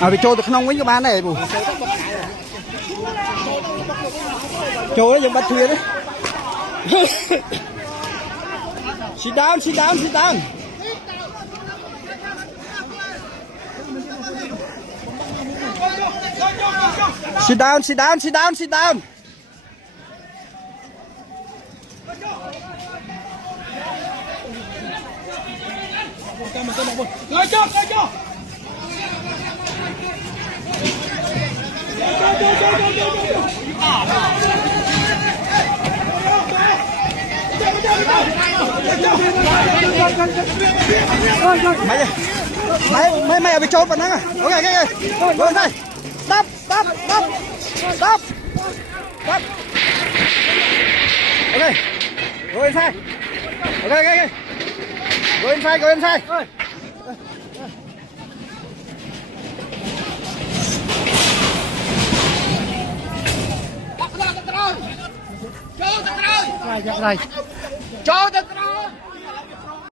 à bị trôi từ không quýnh các bạn này bù trôi đấy dùng bắt thuyền đấy sit down sit down sit down sit down sit down sit down sit down Rồi cho mày ở bị trôi vào nắng à ok rồi đây stop stop stop stop stop ok go inside ok go inside Cho tao